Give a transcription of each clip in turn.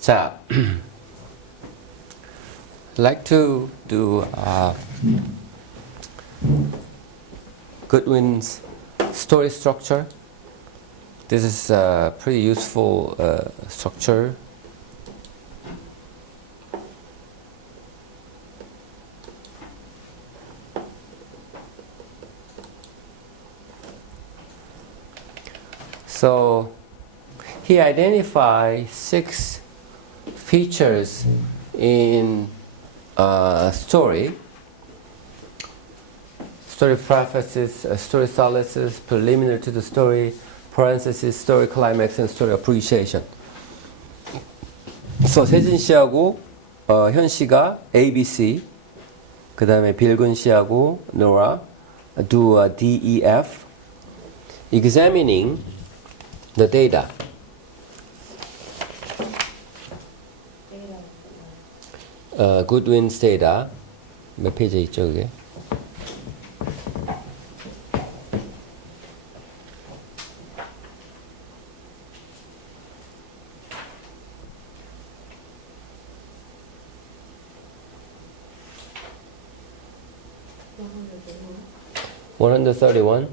자, like to do Goodwin's story structure. This is a pretty useful structure. So he identified 6 features in a story. Story prefaces, story solaces, preliminary to the story, parenthesis, story climax, and story appreciation. So 세진 씨하고 현 씨가 A, B, C, 그 다음에 빌근 씨하고 Nora do D, E, F, examining the data. Goodwin's data. 몇 페이지에 있죠, 그게? (131)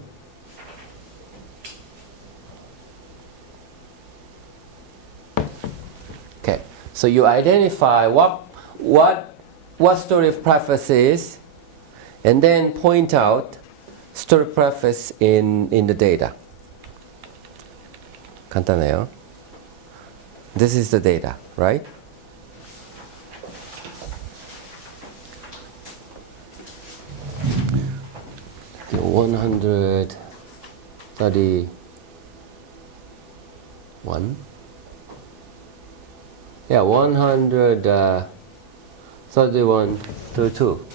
Okay, so you identify what story preface is, and then point out story preface in the data. 간단해요. This is the data, right? Okay, 131. Yeah, 131 through 2.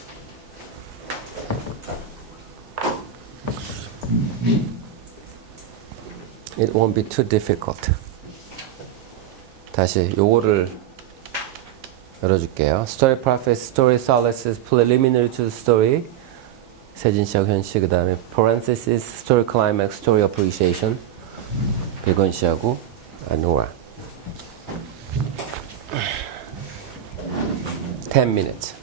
It won't be too difficult. 다시 요거를 열어줄게요. Story preface, story solaces, preliminary to the story. 세진 씨하고 현 씨, 그 다음에 parenthesis, story climax, story appreciation. 빌건 씨하고 Nora. 10 minutes.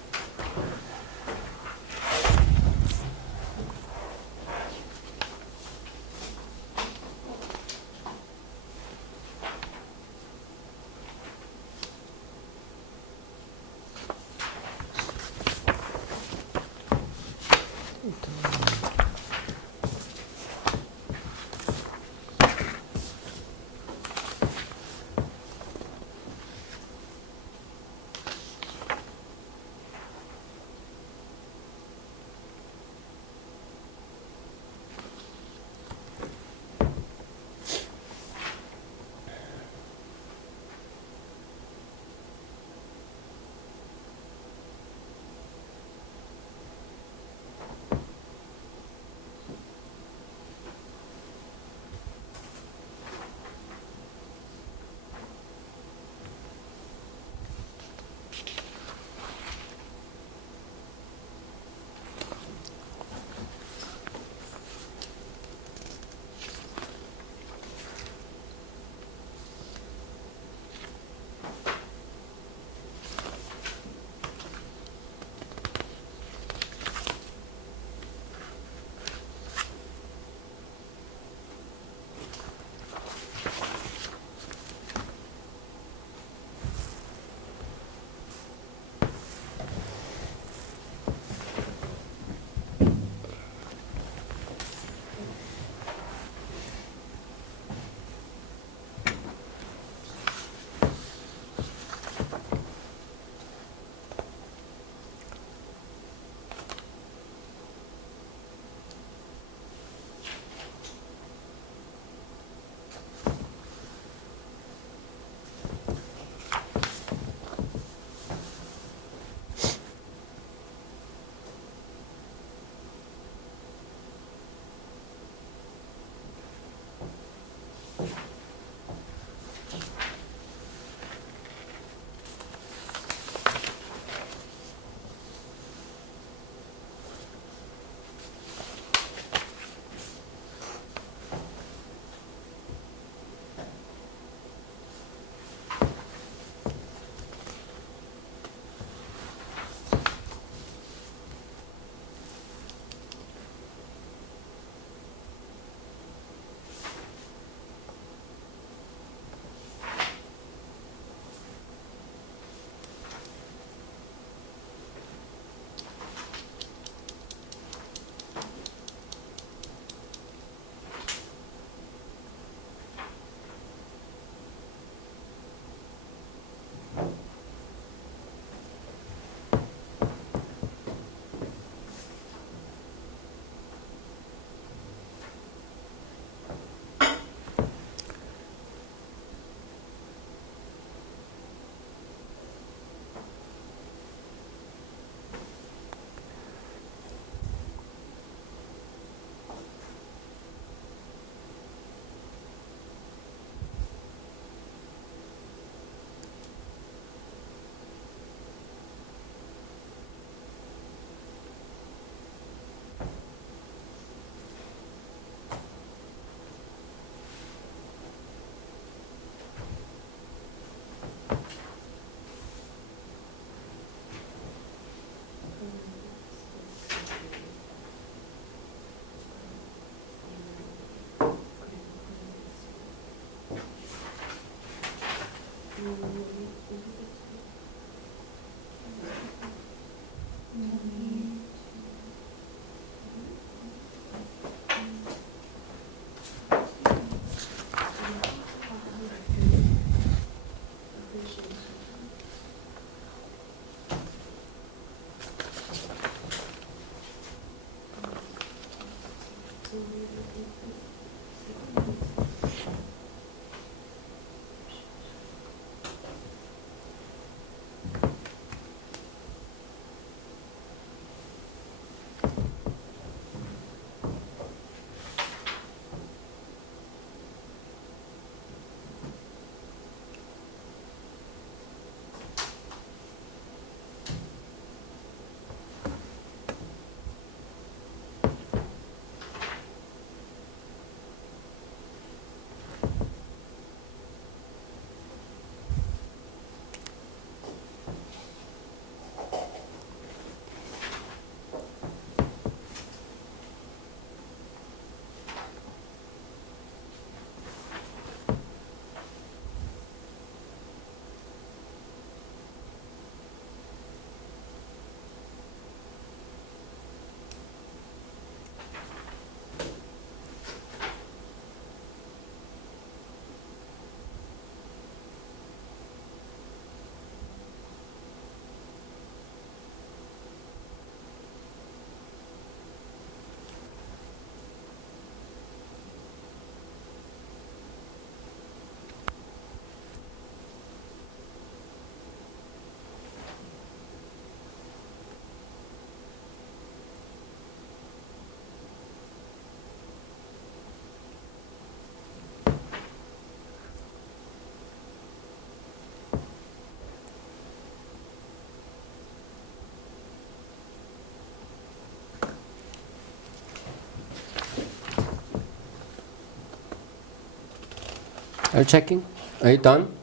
Are you checking? Are you done?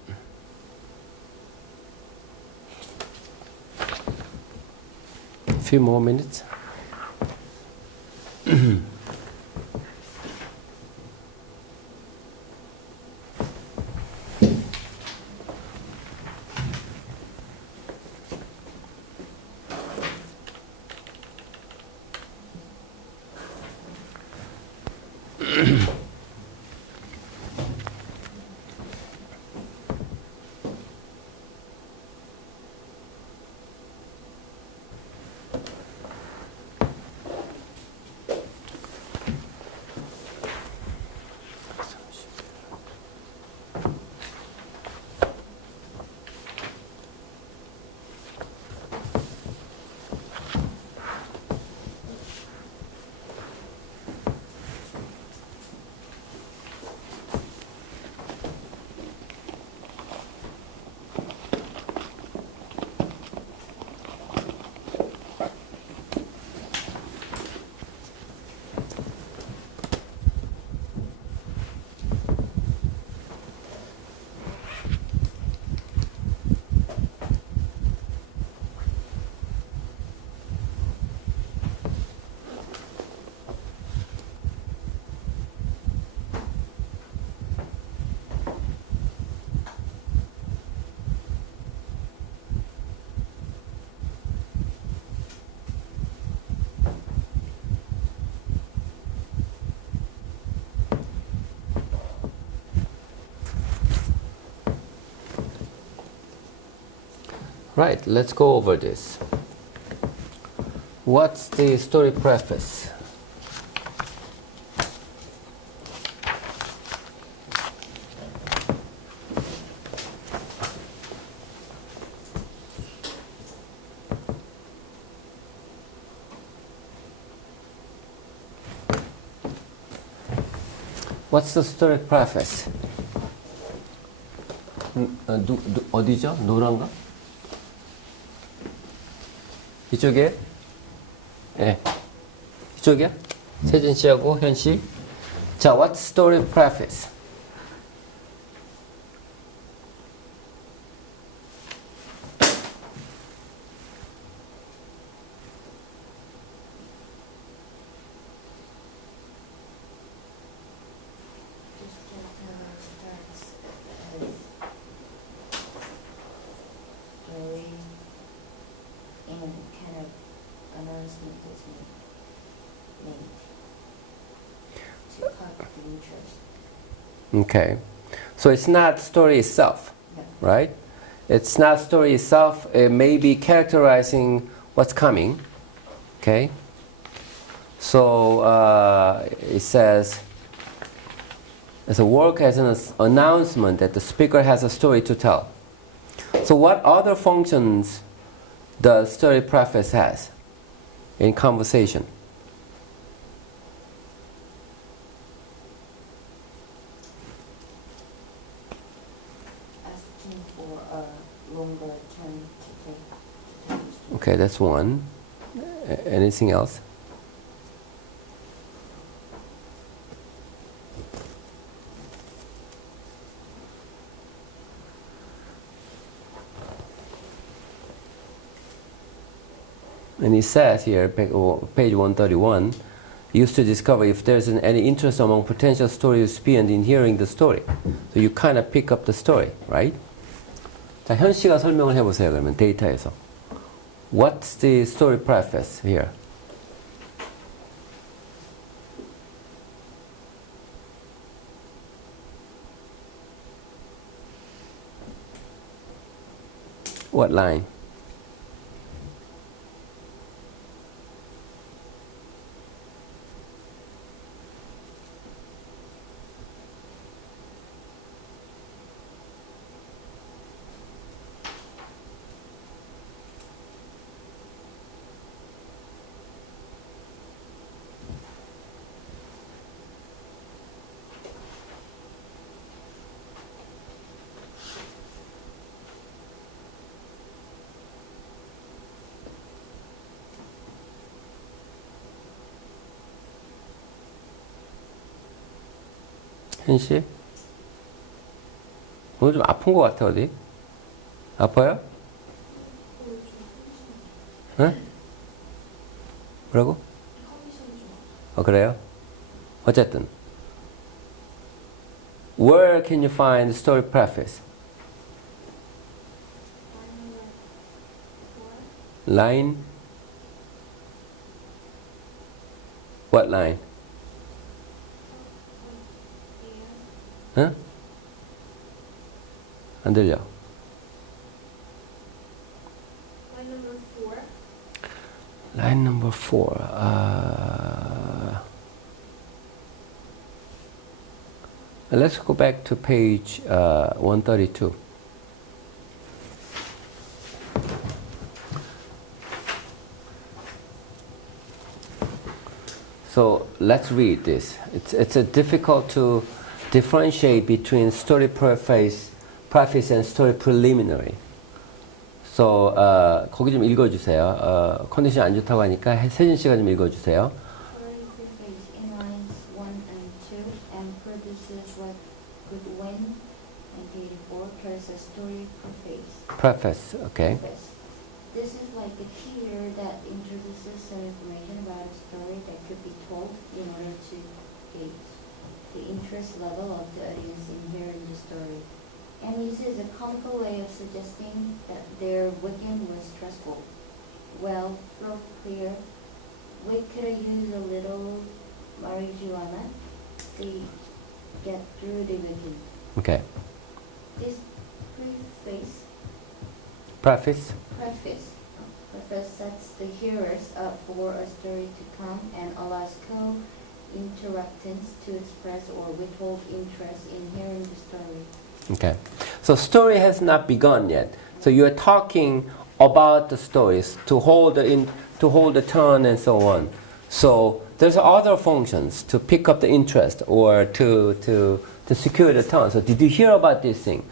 A few more minutes. Right, let's go over this. What's the story preface? What's the story preface? 어디죠? 노란가? 이쪽에? 네. 이쪽이야? 세진 씨하고 현 씨. 자, what's story preface? Okay, so it's not story itself, right? It's not story itself. It may be characterizing what's coming. Okay, So it says, as a work as an announcement that the speaker has a story to tell. So what other functions does story preface has in conversation? Asking for a longer term to take. Okay, that's one. Anything else? And he says here, page 131, used to discover if there's any interest among potential story recipients in hearing the story. So you kind of pick up the story, right? 자, 현 씨가 설명을 해보세요. 그러면 데이터에서. What's the story preface here? What line? 현 씨? 오늘 좀 아픈 것 같아, 어디? 아파요? 응? 뭐라고? 그래요? 어쨌든. Where can you find the story preface? Line? What line? 응? 안 들려. Line number 4. Line number 4. Let's go back to page 132. So let's read this. It's difficult to differentiate between story preface and story preliminary. So 거기 좀 읽어주세요. 컨디션 안 좋다고 하니까 세진 씨가 좀 읽어주세요. Story preface in lines 1 and 2 and produces what good when 1984 carries a story preface. Preface, okay. Preface. This is like a header that introduces some information about a story that could be told in order to gauge the interest level of the audience in hearing the story, and uses a comical way of suggesting that their weekend was stressful. Well, real clear, we could use a little marijuana to get through the weekend. Okay. This preface sets the hearers up for a story to come and allows co-interruptants to express or withhold interest in hearing the story. Okay. So story has not begun yet. So you are talking about the stories to hold the tone and so on. So there's other functions to pick up the interest or to secure the tone. So did you hear about this thing?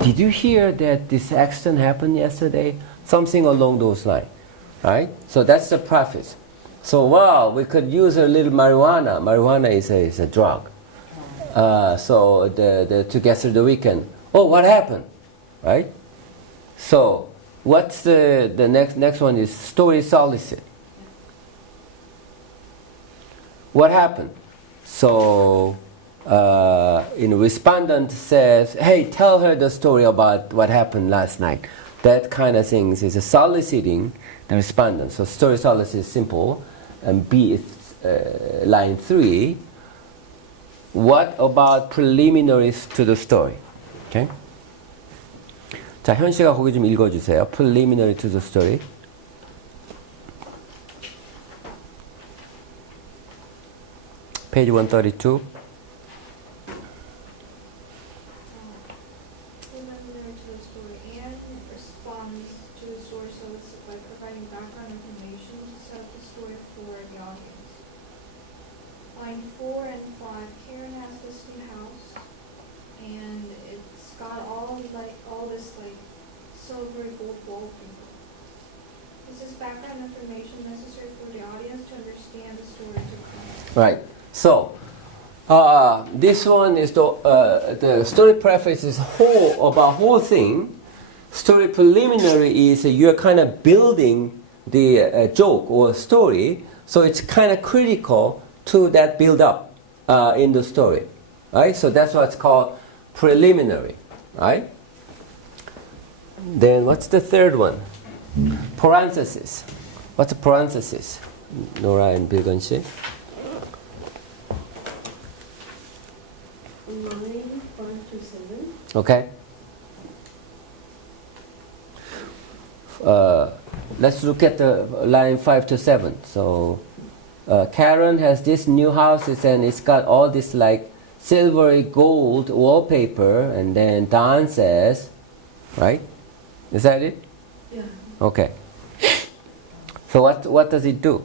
Did you hear that this accident happened yesterday? Something along those lines, right? So that's the preface. So wow, we could use a little marijuana. Marijuana is a drug. So to get through the weekend. Oh, what happened, right? So what's the next one is story solicit. What happened? So respondent says, hey, tell her the story about what happened last night. That kind of things is soliciting the respondent. So story solicit is simple. And B is line 3. What about preliminaries to the story? Okay. 자, 현 씨가 거기 좀 읽어주세요. Preliminary to the story. page 132. Preliminary to the story and responds to the story solicited by providing background information to set up the story for the audience. Line 4 and 5, Karen has this new house, and it's got all this silvery gold wallpaper. This is background information necessary for the audience to understand the story to come. Right. So, this one is the story preface is whole thing. Story preliminary is you're kind of building the joke or story, so it's kind of critical to that build up in the story, right? So that's what's called preliminary, right? Then what's the third one? Parenthesis. What's a parenthesis? Nora and Bilgunshi. Line 5 to 7. Okay. Let's look at the line 5 to 7. So, Karen has this new house and it's got all this like silvery gold wallpaper, and then Don says, right? Is that it? Yeah. Okay. So what does it do?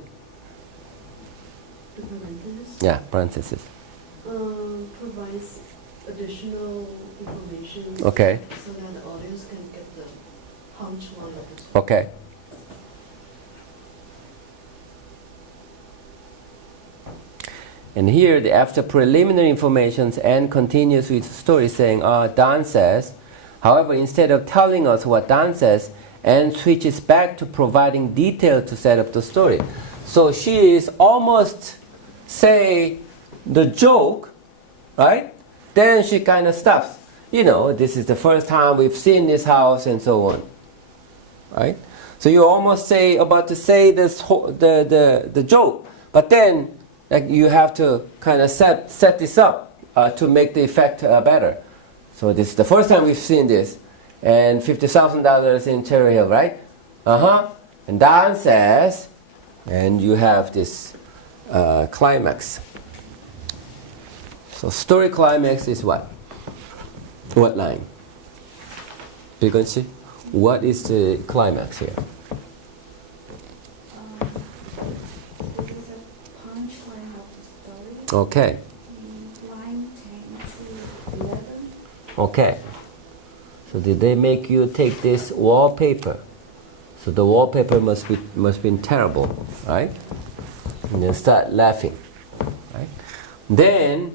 The parenthesis Yeah, parenthesis. provides additional information. Okay. So that the audience can get the punchline of the story. Okay. And here, after preliminary information, and continues with the story saying, Don says, however, instead of telling us what Don says, Anne switches back to providing detail to set up the story. So she is almost say the joke, right? Then she kind of stops. You know, this is the first time we've seen this house and so on, right? So you almost about to say this the joke, but then like, you have to kind of set this up to make the effect better. So this is the first time we've seen this, and $50,000 in Cherry Hill, right? And Don says, and you have this climax. So story climax is what? What line? You can see what is the climax here? This is a punchline of the story. Okay. Line 10 to 11. Okay. So did they make you take this wallpaper? So the wallpaper must be terrible, right? And then start laughing, right? Then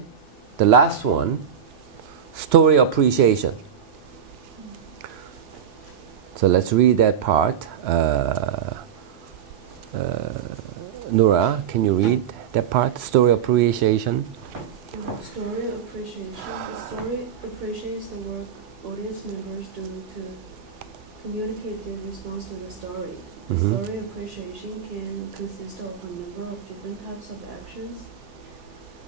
the last one, story appreciation. So let's read that part. Nora, can you read that part? Story appreciation. Story appreciation. The story appreciates the work audience members do to communicate their response to the story. Mhm. Story appreciation can consist of a number of different types of actions.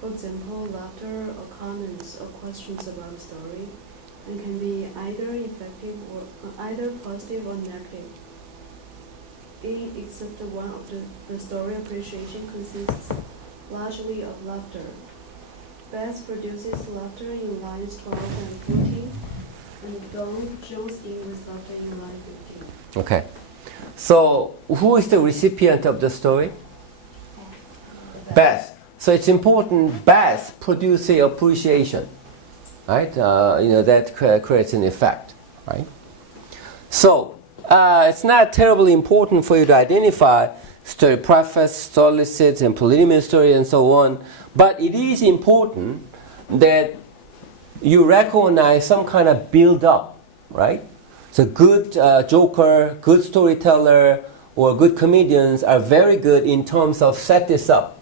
For example, laughter or comments or questions about a story, and can be either effective or either positive or negative. Except one of the story appreciation consists largely of laughter. Beth produces laughter in lines 12 and 14, and Dawn joins in with laughter in line 15. Okay. So who is the recipient of the story? Beth. So it's important Beth produce a appreciation, right? That creates an effect, right? So it's not terribly important for you to identify story preface, solicits, and preliminary story, and so on. But it is important that you recognize some kind of build-up, right? So good joker, good storyteller, or good comedians are very good in terms of set this up,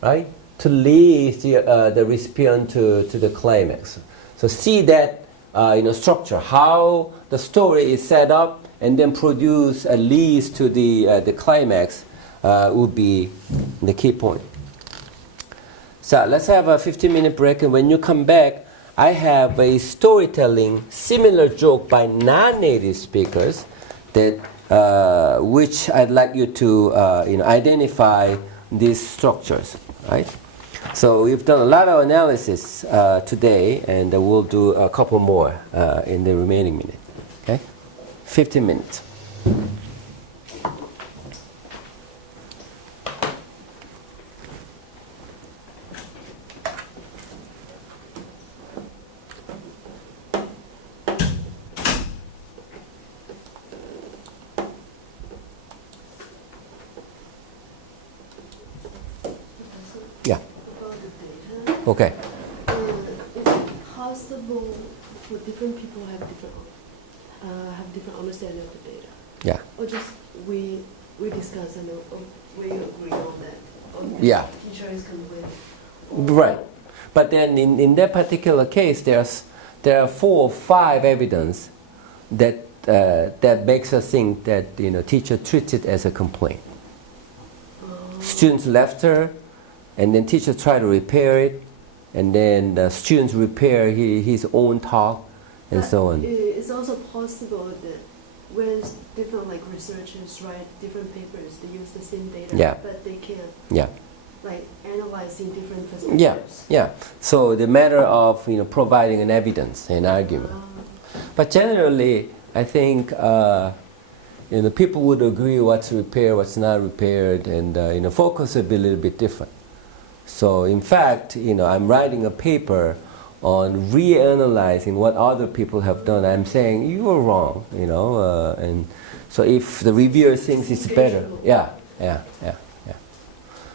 right? To lead the recipient to the climax. So see that structure, how the story is set up, and then produce leads to the climax would be the key point. So let's have a 15-minute break, and when you come back, I have a storytelling similar joke by non-native speakers that which I'd like you to identify these structures, right? So we've done a lot of analysis today, and we'll do a couple more in the remaining minute. Okay, 15 minutes. Yeah. About the data, Okay. is it possible for different people have different understanding of the data? Yeah. Or just we discuss and we agree on that? Or Yeah. teacher is complete? Right. But then in that particular case, there are 4 or 5 evidence that that makes us think that teacher treats it as a complaint. Students left her, and then teacher tried to repair it, and then the students repair his own talk, and But so on. It's also possible that when different researchers write different papers, they use the same data, Yeah. but they can Yeah. analyze in different Yeah. perspectives. Yeah. So the matter of providing an evidence, an argument. But generally, I think people would agree what's repaired, what's not repaired, and focus would be a little bit different. So in fact, I'm writing a paper on reanalyzing what other people have done. I'm saying you were wrong, and so if the reviewer thinks it's better, yeah.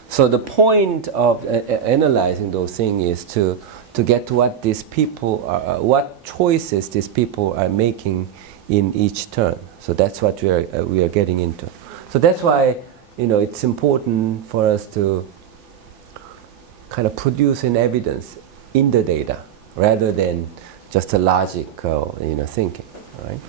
So the point of analyzing those things is to get to what these people are, what choices these people are making in each turn. So that's what we are getting into. So that's why it's important for us to kind of produce an evidence in the data rather than just a logical thinking, right?